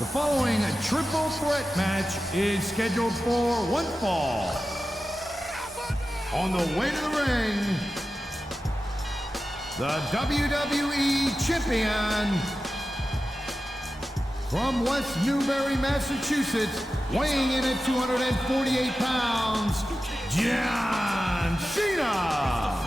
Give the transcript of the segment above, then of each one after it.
The following triple threat match is scheduled for one fall. On the way to the ring, the WWE Champion from West Newbury, Massachusetts, weighing in at 248 pounds, John Cena.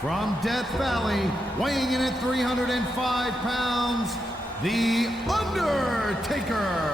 From Death Valley, weighing in at 305 pounds, the Undertaker.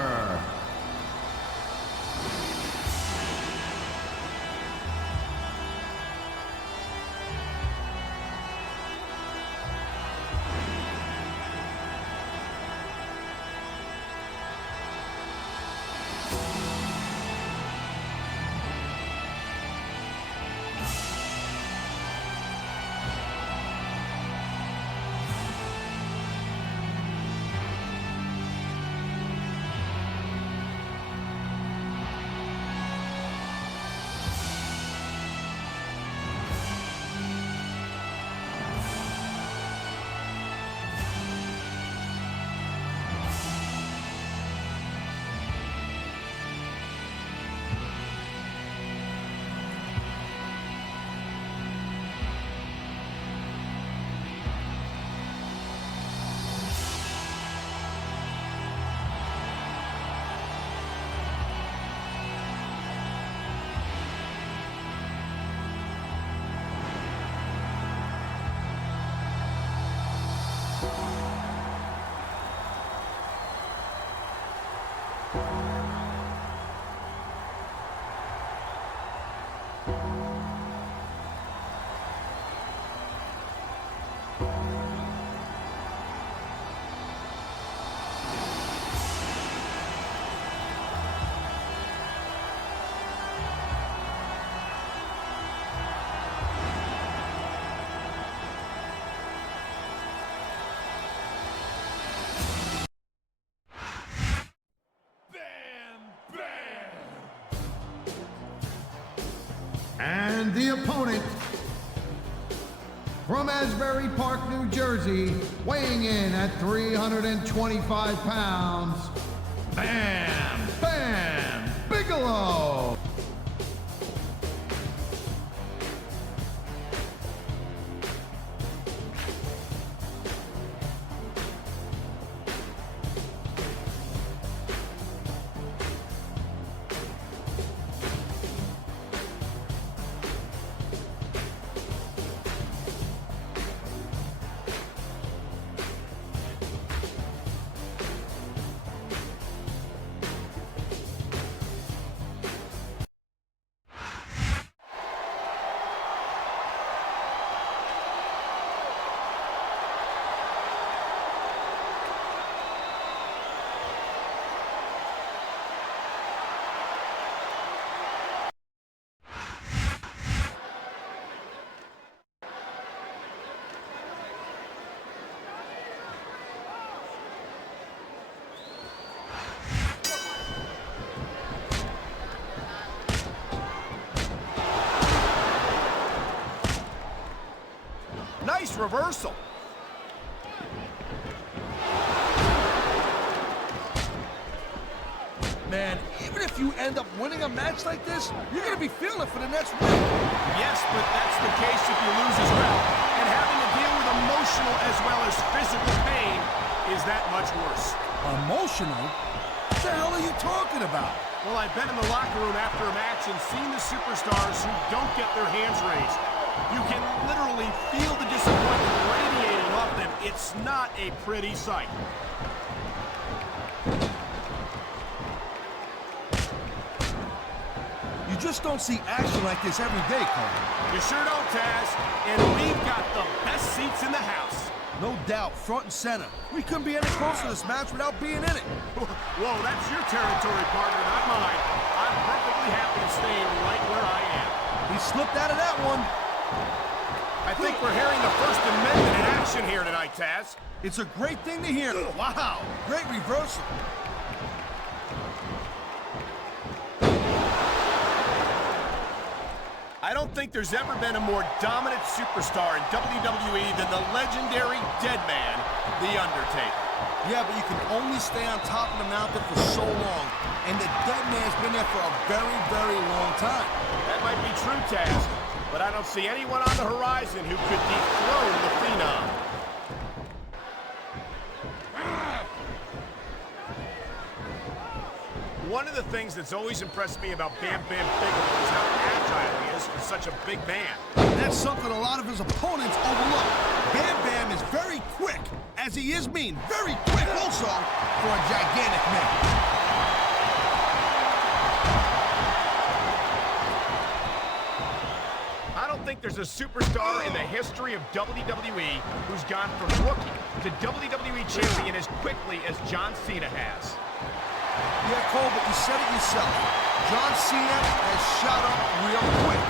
And the opponent from Asbury Park, New Jersey, weighing in at 325 pounds, Bam Bam Bigelow. Nice reversal. Man, even if you end up winning a match like this, you're going to be feeling it for the next week. Yes, but that's the case if you lose as well. And having to deal with a emotional as well as physical pain is that much worse. Emotional? What the hell are you talking about? Well, I've been in the locker room after a match and seen the superstars who don't get their hands raised. You can literally feel the disappointment radiating off them. It's not a pretty sight. You just don't see action like this every day, Cole. You sure don't, Taz. And we've got the best seats in the house. No doubt, front and center. We couldn't be any closer to this match without being in it. Whoa, that's your territory, partner, not mine. I'm perfectly happy staying right where I am. He slipped out of that one. I think we're hearing the First Amendment in action here tonight, Taz. It's a great thing to hear. Wow, great reversal. I don't think there's ever been a more dominant superstar in WWE than the legendary dead man, The Undertaker. Yeah, but you can only stay on top of the mountain for so long, and the dead man's been there for a very, very long time. That might be true, Taz, but I don't see anyone on the horizon who could dethrone the Phenom. One of the things that's always impressed me about Bam Bam Bigelow is how agile he is for such a big man. That's something a lot of his opponents overlook. Bam Bam is very quick, as he is mean. Very quick also for a gigantic man. I don't think there's a superstar in the history of WWE who's gone from rookie to WWE champion as quickly as John Cena has. Yeah, Cole, but you said it yourself. John Cena has shot up real quick.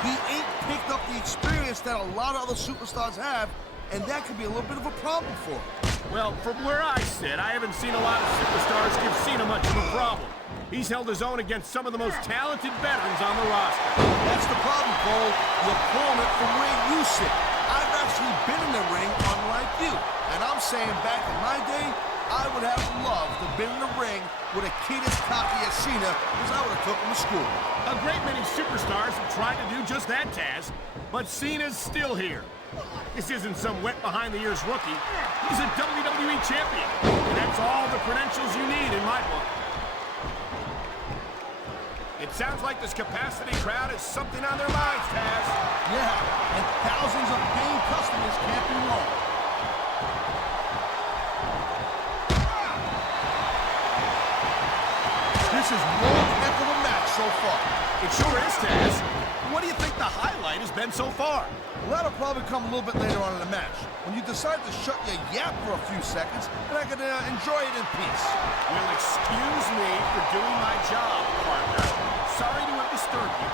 He ain't picked up the experience that a lot of other superstars have, and that could be a little bit of a problem for him. Well, from where I sit, I haven't seen a lot of superstars give Cena much of a problem. He's held his own against some of the most talented veterans on the roster. That's the problem, Cole. You're calling it from where you sit. I've actually been in the ring, unlike you. And I'm saying back in my day, I would have loved to have been in the ring with a kid as cocky as Cena, because I would have took him to school. A great many superstars have tried to do just that, Taz, but Cena's still here. This isn't some wet behind-the-ears rookie. He's a WWE champion, and that's all the credentials you need in my book. It sounds like this capacity crowd has something on their minds, Taz. Yeah, and thousands of paying customers can't be wrong. This is one heck of a match so far. It sure is, Taz. What do you think the highlight has been so far? Well, that'll probably come a little bit later on in the match, when you decide to shut your yap for a few seconds, and I can enjoy it in peace. Well, excuse me for doing my job, partner. Sorry to have disturbed you.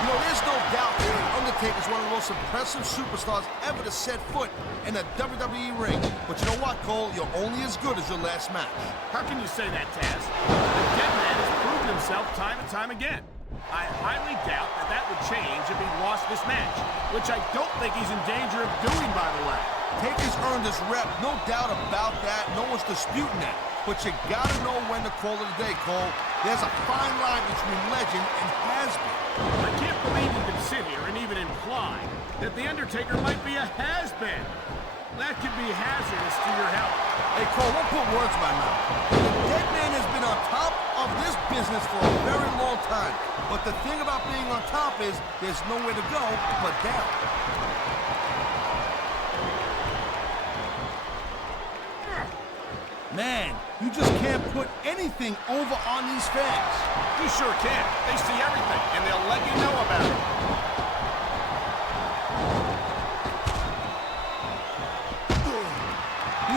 You know, there's no doubt that Undertaker is one of the most impressive superstars ever to set foot in a WWE ring. But you know what, Cole? You're only as good as your last match. How can you say that, Taz? The dead man has proven himself time and time again. I highly doubt that that would change if he lost this match, which I don't think he's in danger of doing, by the way. Taker's earned his rep, no doubt about that. No one's disputing that. But you gotta know when to call it a day, Cole. There's a fine line between legend and has-been. I can't believe you can sit here and even imply that The Undertaker might be a has-been. That could be hazardous to your health. Hey, Cole, don't put words in my mouth. The dead man has been on top of this business for a very long time. But the thing about being on top is there's nowhere to go but down. Man, you just can't put anything over on these fans. You sure can. They see everything, and they'll let you know about it.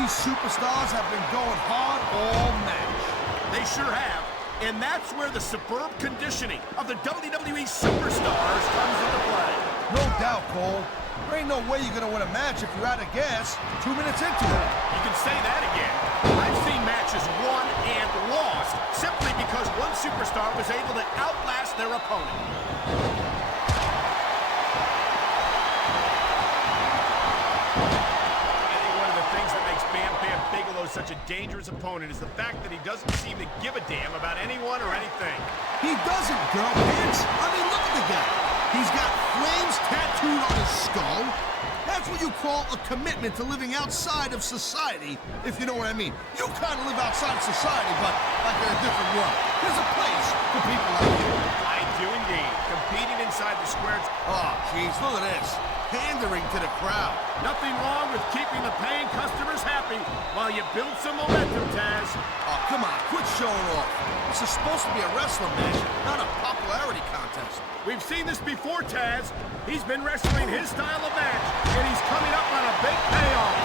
These superstars have been going hard all match. They sure have. And that's where the superb conditioning of the WWE superstars comes into play. No doubt, Cole. There ain't no way you're gonna win a match if you're out of gas 2 minutes into it. You can say that again. I've seen matches won and lost simply because one superstar was able to outlast their opponent. I think one of the things that makes Bam Bam Bigelow such a dangerous opponent is the fact that he doesn't seem to give a damn about anyone or anything. He doesn't, girl pants. I mean, look at the guy. He's got flames tattooed on his skull. That's what you call a commitment to living outside of society, if you know what I mean. You kind of live outside of society, but like in a different world. There's a place for people like you. I do indeed. Competing inside the squares. Oh, jeez, look at this. Pandering to the crowd. Nothing wrong with keeping the paying customers happy while you build some momentum, Taz. Oh, come on, quit showing off. This is supposed to be a wrestling match, not a popularity contest. We've seen this before, Taz. He's been wrestling his style of match, and he's coming up on a big payoff.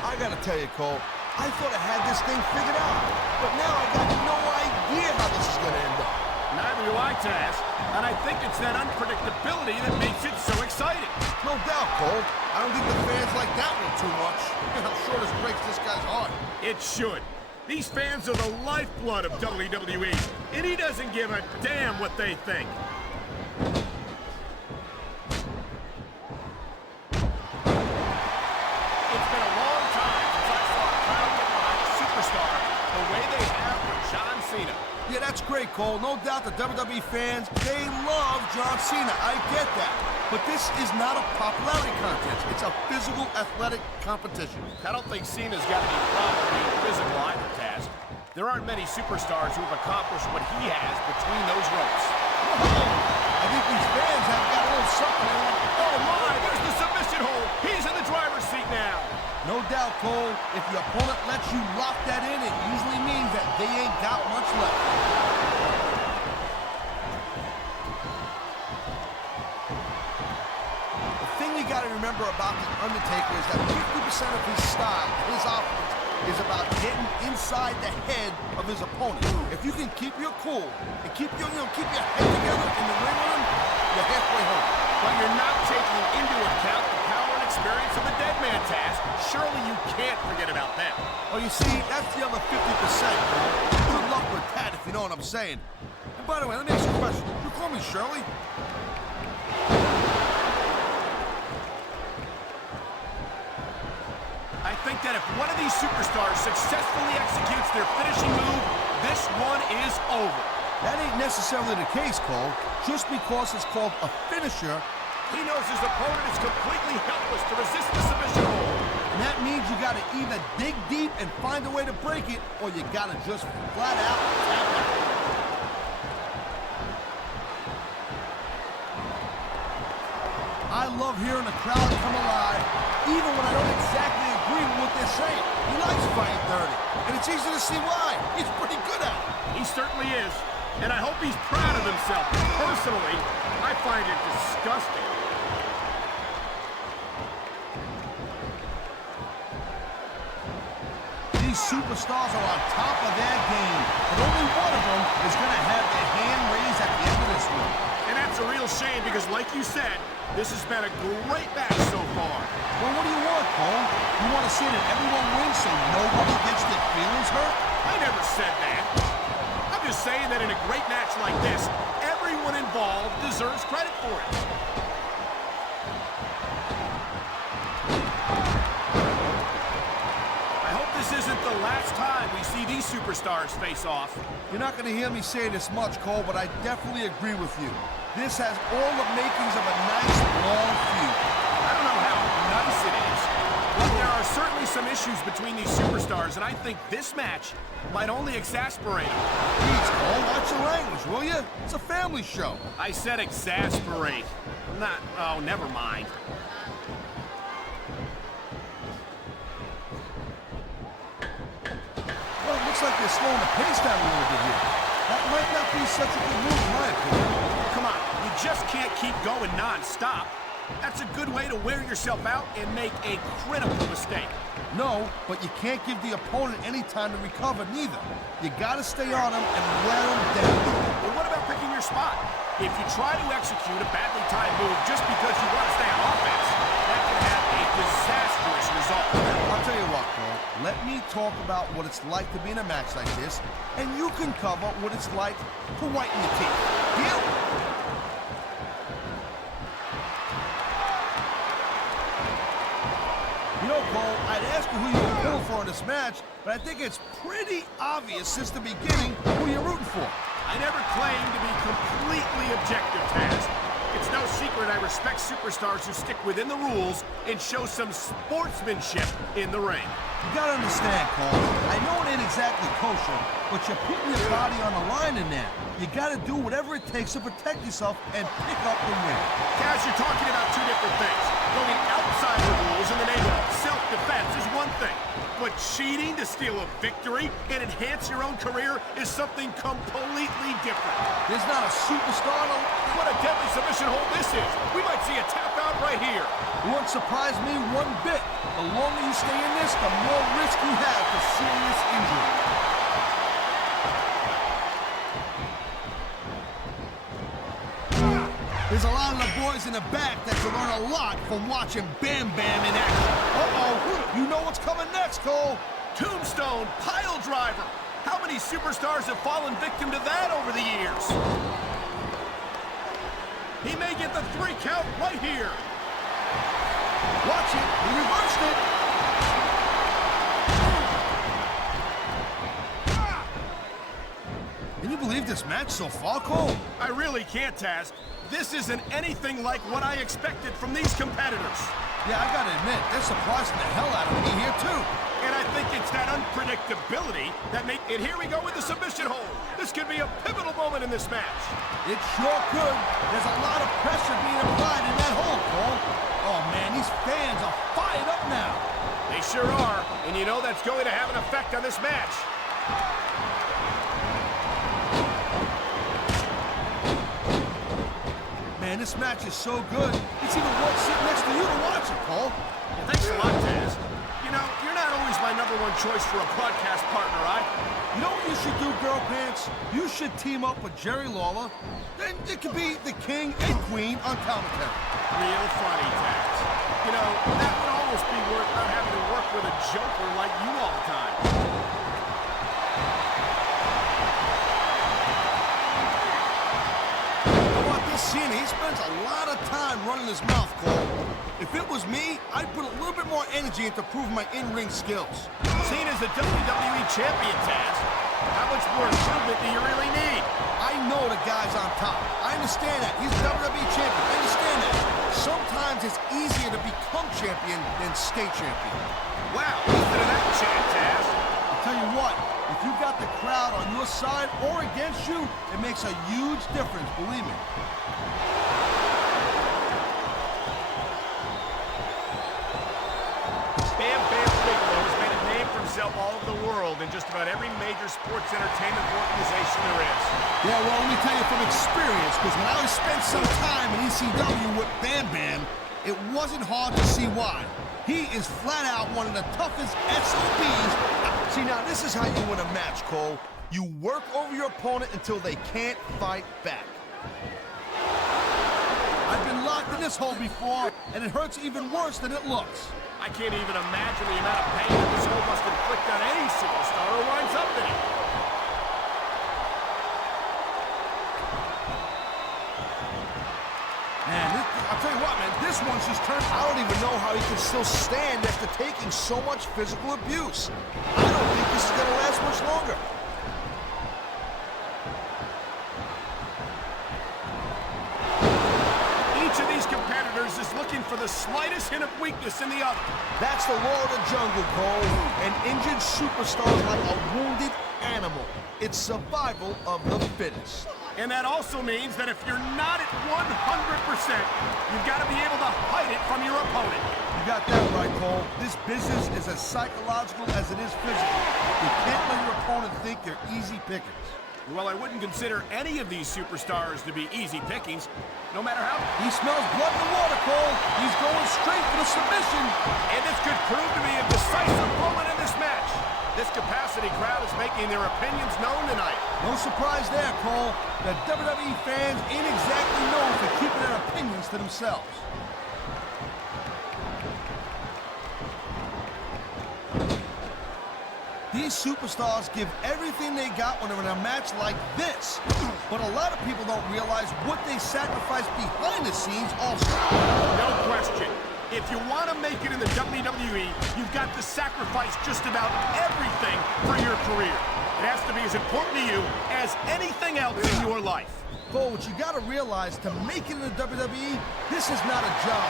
I gotta tell you, Cole, I thought I had this thing figured out, but now I got no idea how this is gonna end up. Neither do I, Taz. And I think it's that unpredictability that makes it so exciting. No doubt, Cole. I don't think the fans like that one too much. I'm sure this breaks this guy's heart. It should. These fans are the lifeblood of WWE, and he doesn't give a damn what they think. It's been a long time since I saw a crowd get behind a superstar the way they have for John Cena. Yeah, that's great, Cole. No doubt the WWE fans, they love John Cena. I get that. But this is not a popularity contest. It's a physical, athletic competition. I don't think Cena's got any problem being physical either, Taz. There aren't many superstars who have accomplished what he has between those ropes. I think these fans have got a little something in them. Oh my, there's the submission hold. He's in the driver's seat now. No doubt, Cole. If your opponent lets you lock that in, it usually means that they ain't got much left. The thing you got to remember about the Undertaker is that 50% of his style, his offense, is about getting inside the head of his opponent. If you can keep your cool and keep your head together in the ring with him, you're halfway home. But you're not taking into account the power and experience of the dead man, Taz. Surely you can't forget about them. Oh, you see, that's the other 50%, Cole. Good luck with that, if you know what I'm saying. And by the way, let me ask you a question. You call me Shirley? I think that if one of these superstars successfully executes their finishing move, this one is over. That ain't necessarily the case, Cole. Just because it's called a finisher, he knows his opponent is completely helpless to resist the submission hold. and that means you gotta either dig deep and find a way to break it, or you gotta just flat out tap out. I love hearing the crowd come alive, even when I don't exactly agree with what they're saying. He likes fighting dirty, and it's easy to see why. He's pretty good at it. He certainly is, and I hope he's proud of himself. Personally, I find it disgusting. These superstars are on top of their game, but only one of them is going to have their hand raised at the end of this one. And that's a real shame because, like you said, this has been a great match so far. Well, what do you want, Cole? You want to see that everyone wins so nobody gets their feelings hurt? I never said that. I'm just saying that in a great match like this, everyone involved deserves credit for it. I hope this isn't the last time we see these superstars face off. You're not going to hear me say this much, Cole, but I definitely agree with you. This has all the makings of a nice, long feud. I don't know how nice it is, but there are certainly some issues between these superstars, and I think this match might only exasperate them. Please, Cole, watch your language, will you? It's a family show. I said exasperate. Not, oh, never mind. Well, it looks like they're slowing the pace down a little bit here. That might not be such a good move, in my opinion. Come on, you just can't keep going non-stop. That's a good way to wear yourself out and make a critical mistake. No, but you can't give the opponent any time to recover, neither. You gotta stay on him and wear him down. Well, what about picking your spot? If you try to execute a badly timed move just because you want to stay on offense, that can have a disastrous result. I'll tell you what, Cole. Let me talk about what it's like to be in a match like this, and you can cover what it's like to whiten your teeth. Deal? You know, Cole, I'd ask you who you were pulling for in this match, but I think it's pretty obvious since the beginning who you're rooting for. I never claimed to be completely objective, Taz. It's no secret I respect superstars who stick within the rules and show some sportsmanship in the ring. You gotta understand, Cole, I know it ain't exactly kosher, but you're putting your body on the line in there. You gotta do whatever it takes to protect yourself and pick up the win. Taz, you're talking about two different things. Going outside the rules in the name of self-defense is one thing, but cheating to steal a victory and enhance your own career is something completely different. There's not a superstar in the... What a deadly submission hold this is. We might see a tap out right here. It wouldn't surprise me one bit. The longer you stay in this, the more risk you have for serious injury. There's a lot of the boys in the back that can learn a lot from watching Bam Bam in action. Uh-oh, you know what's coming next, Cole. Tombstone pile driver. How many superstars have fallen victim to that over the years? He may get the 3 count right here. Watch it, he reversed it. Can you believe this match so far, Cole? I really can't, Taz. This isn't anything like what I expected from these competitors. Yeah, I gotta admit, they're surprising the hell out of me here, too. And I think it's that unpredictability that makes it. Here we go with the submission hold. This could be a pivotal moment in this match. It sure could. There's a lot of pressure being applied in that hold, Cole. Oh, man, these fans are fired up now. They sure are, and you know that's going to have an effect on this match. Man, this match is so good. It's even worth sitting next to you to watch it, Cole. Well, thanks a lot, Taz. You know, you're not always my #1 choice for a podcast partner, You know what you should do, Girl Pants? You should team up with Jerry Lawler. Then it could be the king and queen on commentary. Real funny, Taz. You know, that would almost be worth not having to work with a joker like you all the time. Cena, he spends a lot of time running his mouth, Cole. If it was me, I'd put a little bit more energy into proving my in-ring skills. Cena's a WWE champion, Taz. How much more improvement do you really need? I know the guy's on top. I understand that. He's WWE champion. I understand that. Sometimes it's easier to become champion than stay champion. Wow, listen to that chant, Taz. I'll tell you what, if you got the crowd on your side or against you, it makes a huge difference, believe me. Bigelow has made a name for himself all over the world in just about every major sports entertainment organization there is. Yeah, well, let me tell you from experience, because when I spent some time in ECW with Bam Bam, it wasn't hard to see why. He is flat out one of the toughest SOBs. See, now, this is how you win a match, Cole. You work over your opponent until they can't fight back. I've been locked in this hole before, and it hurts even worse than it looks. I can't even imagine the amount of pain that this hold must inflict on any superstar who winds up in it. Man, I'll tell you what, man, this one's just turned. I don't even know how he can still stand after taking so much physical abuse. I don't think this is going to last much longer. Each of these competitors is looking for the slightest hint of weakness in the other. That's the law of the jungle, Cole. An injured superstar is like a wounded animal. It's survival of the fittest. And that also means that if you're not at 100%, you've got to be able to hide it from your opponent. You got that right, Cole. This business is as psychological as it is physical. You can't let your opponent think you're easy pickings. Well, I wouldn't consider any of these superstars to be easy pickings, no matter how... He smells blood in the water, Cole. He's going straight for the submission. And this could prove to be a decisive moment in this match. This capacity crowd is making their opinions known tonight. No surprise there, Cole. The WWE fans ain't exactly known for keeping their opinions to themselves. These superstars give everything they got when they're in a match like this. But a lot of people don't realize what they sacrifice behind the scenes also. No question. If you want to make it in the WWE, you've got to sacrifice just about everything for your career. It has to be as important to you as anything else in your life. Cole, what you got to realize, to make it in the WWE, this is not a job.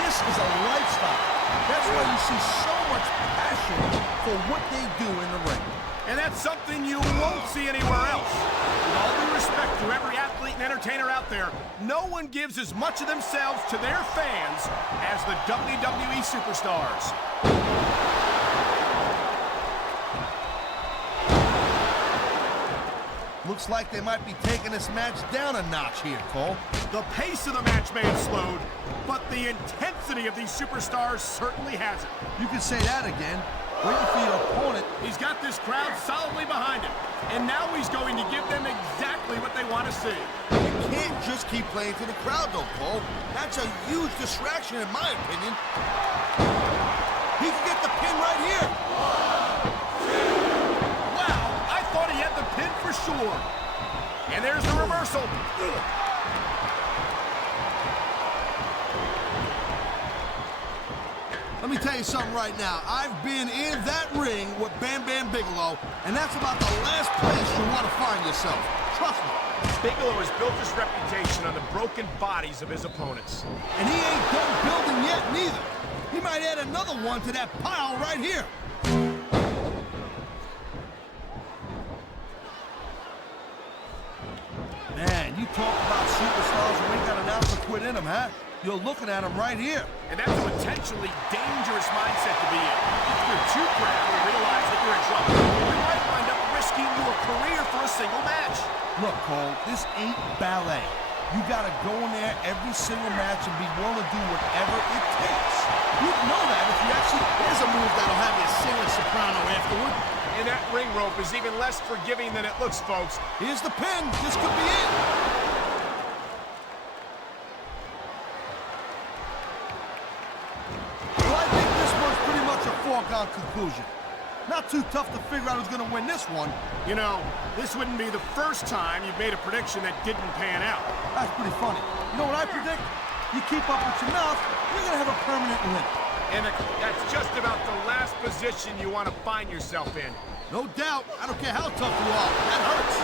This is a lifestyle. That's why you see so much passion for what they do in the ring. And that's something you won't see anywhere else. With all due respect to every athlete and entertainer out there, no one gives as much of themselves to their fans as the WWE superstars. Looks like they might be taking this match down a notch here, Cole. The pace of the match may have slowed, but the intensity of these superstars certainly hasn't. You can say that again. Waiting for your opponent. He's got this crowd solidly behind him, and now he's going to give them exactly what they want to see. You can't just keep playing to the crowd, though, Cole. That's a huge distraction, in my opinion. He can get the pin right here. Wow, I thought he had the pin for sure. And there's the reversal. Let me tell you something right now. I've been in that ring with Bam Bam Bigelow, and that's about the last place you want to find yourself. Trust me. Bigelow has built his reputation on the broken bodies of his opponents. And he ain't done building yet, neither. He might add another one to that pile right here. Man, you talk about superstars who ain't got an ounce of quit in them, huh? You're looking at them right here. And that's a potentially dangerous mindset to be in. If you're too proud to realize that you're in trouble, you might wind up risking your career for a single match. Look, Cole, this ain't ballet. You gotta go in there every single match and be willing to do whatever it takes. You'd know that if you actually... Here's a move that'll have you singing soprano afterward. And that ring rope is even less forgiving than it looks, folks. Here's the pin. This could be it. Well, I think this one's pretty much a foregone conclusion. Not too tough to figure out who's going to win this one. You know, this wouldn't be the first time you've made a prediction that didn't pan out. That's pretty funny. You know what I predict? You keep up with your mouth, you're going to have a permanent limp. And that's just about the last position you want to find yourself in. No doubt. I don't care how tough you are. That hurts.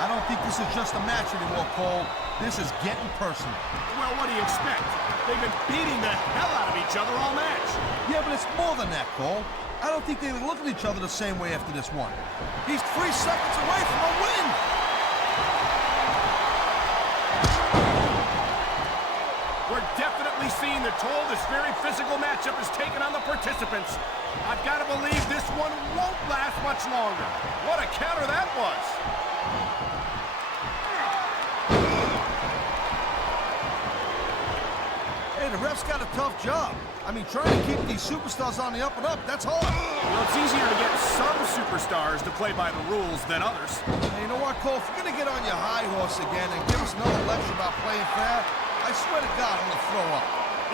I don't think this is just a match anymore, Cole. This is getting personal. Well, what do you expect? They've been beating the hell out of each other all match. Yeah, but it's more than that, Cole. I don't think they would look at each other the same way after this one. He's 3 seconds away from a win. We're definitely seeing the toll this very physical matchup has taken on the participants. I've got to believe this one won't last much longer. What a counter that was. Hey, the ref's got a tough job. I mean, trying to keep these superstars on the up and up, that's hard. Well, it's easier to get some superstars to play by the rules than others. Hey, you know what, Cole? If you're going to get on your high horse again and give us another lecture about playing fair, I swear to God, I'm going to throw up.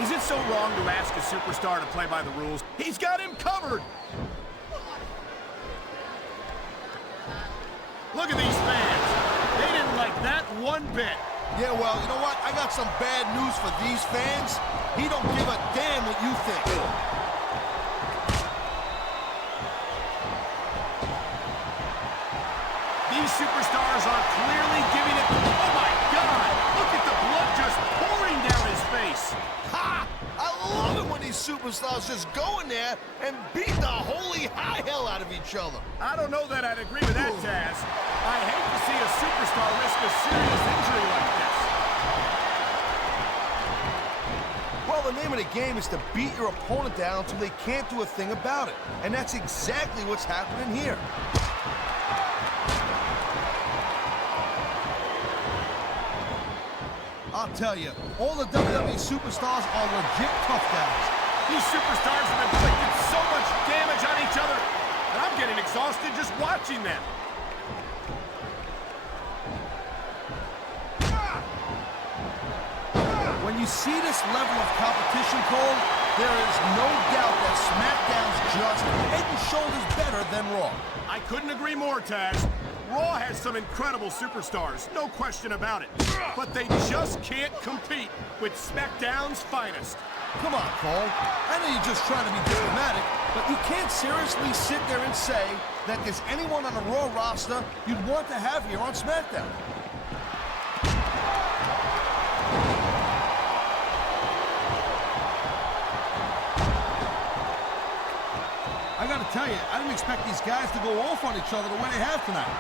Is it so wrong to ask a superstar to play by the rules? He's got him covered. Look at these fans. They didn't like that one bit. Yeah, well, you know what? I got some bad news for these fans. He don't give a damn what you think. These superstars are clearly giving it... Oh, my God! Look at the blood just pouring down his face. Ha! I love it when these superstars just go in there and beat the holy high hell out of each other. I don't know that I'd agree with that, Taz. I hate to see a superstar risk a serious injury like this. Well, the name of the game is to beat your opponent down until they can't do a thing about it. And that's exactly what's happening here. I'll tell you, all the WWE superstars are legit tough guys. These superstars have inflicted so much damage on each other, and I'm getting exhausted just watching them. When you see this level of competition, Cole, there is no doubt that SmackDown's just head and shoulders better than Raw. I couldn't agree more, Taz. Raw has some incredible superstars, no question about it. But they just can't compete with SmackDown's finest. Come on, Cole. I know you're just trying to be diplomatic, but you can't seriously sit there and say that there's anyone on the Raw roster you'd want to have here on SmackDown. I gotta tell you, I didn't expect these guys to go off on each other the way they have tonight.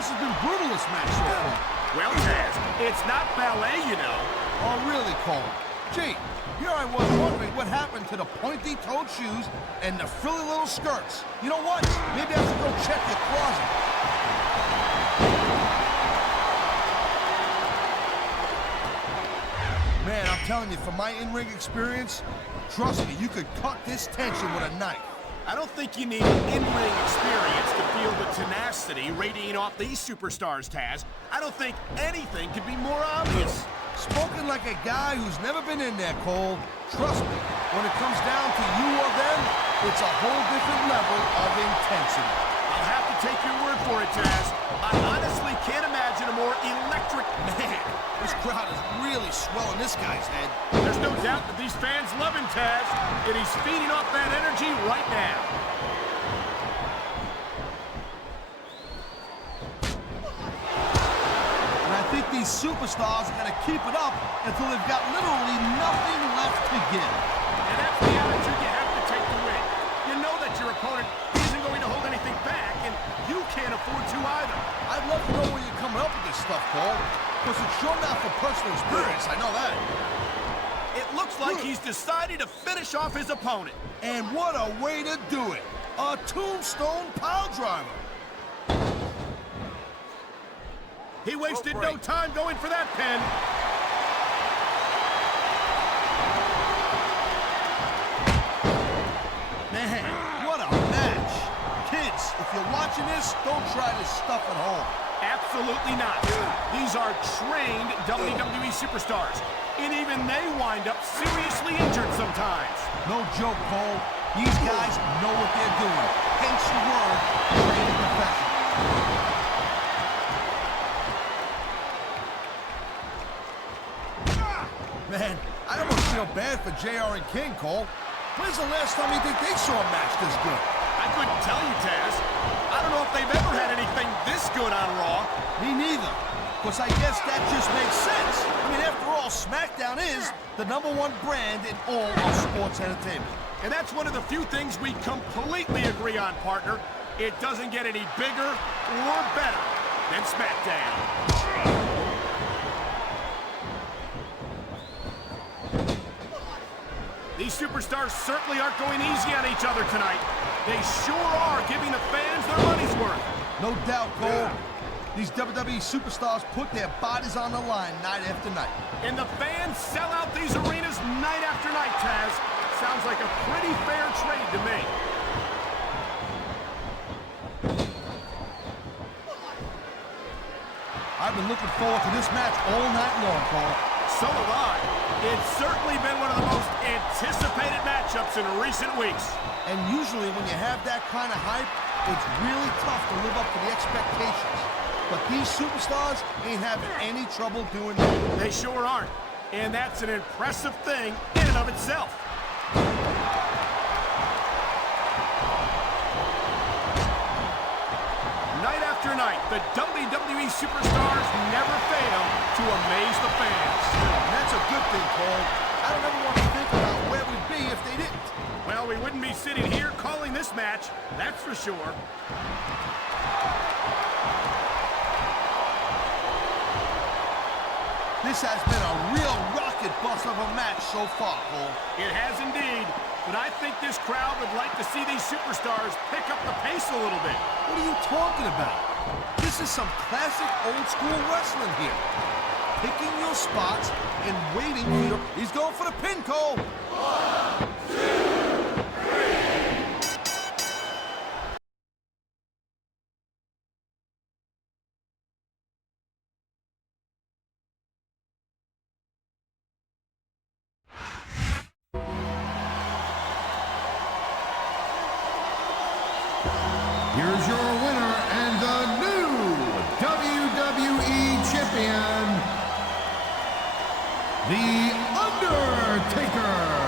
This has been brutal, this match so far. Well, Taz, it's not ballet, you know. Oh, really, Cole? Gee, here I was wondering what happened to the pointy-toed shoes and the frilly little skirts. You know what? Maybe I should go check your closet. Man, I'm telling you, from my in-ring experience, trust me, you could cut this tension with a knife. I don't think you need in-ring experience to feel the tenacity radiating off these superstars, Taz. I don't think anything could be more obvious. Spoken like a guy who's never been in there, Cole. Trust me, when it comes down to you or them, it's a whole different level of intensity. I'll have to take your word for it, Taz. I honestly can't imagine a more electric... Man, this crowd is really swelling this guy's head. There's no doubt that these fans love him, Taz, and he's feeding off that energy right now. And I think these superstars are going to keep it up until they've got literally nothing left to give. And that's the attitude you have to take to win. You know that your opponent isn't going to hold anything back, and you can't afford to either. I'd love to know where you're coming up with this stuff, Cole. Because it's sure not for personal experience, I know that. It looks like he's decided to finish off his opponent. And what a way to do it. A tombstone pile driver. He wasted no time going for that pin. Man, what a match. Kids, if you're watching this, don't try this stuff at home. Absolutely not. These are trained WWE superstars, and even they wind up seriously injured sometimes. No joke, Cole. These guys know what they're doing. Hence the word, trained professional. Man, I almost feel bad for JR and King, Cole. When's the last time you think they saw a match this good? I couldn't tell you, Taz. I don't know if they've ever had anything this good on Raw. Me neither. Because I guess that just makes sense. I mean, after all, SmackDown is the #1 brand in all of sports entertainment. And that's one of the few things we completely agree on, partner. It doesn't get any bigger or better than SmackDown. These superstars certainly aren't going easy on each other tonight. They sure are giving the fans their money's worth. No doubt, Cole. These WWE superstars put their bodies on the line night after night. And the fans sell out these arenas night after night, Taz. Sounds like a pretty fair trade to me. I've been looking forward to this match all night long, Cole. So have I. It's certainly been one of the most anticipated matchups in recent weeks. And usually when you have that kind of hype, it's really tough to live up to the expectations. But these superstars ain't having any trouble doing that. They sure aren't. And that's an impressive thing in and of itself. Night after night, the WWE superstars never fail to amaze the fans. And that's a good thing, Cole. I don't ever want to think about where we'd be if they didn't. Well, we wouldn't be sitting here calling this match, that's for sure. This has been a real rocket bus of a match so far, Cole. It has indeed, but I think this crowd would like to see these superstars pick up the pace a little bit. What are you talking about? This is some classic old-school wrestling here. Picking your spots and waiting for your... He's going for the pin, Cole. 1, 2, 3. Here's your winner and the new The Undertaker.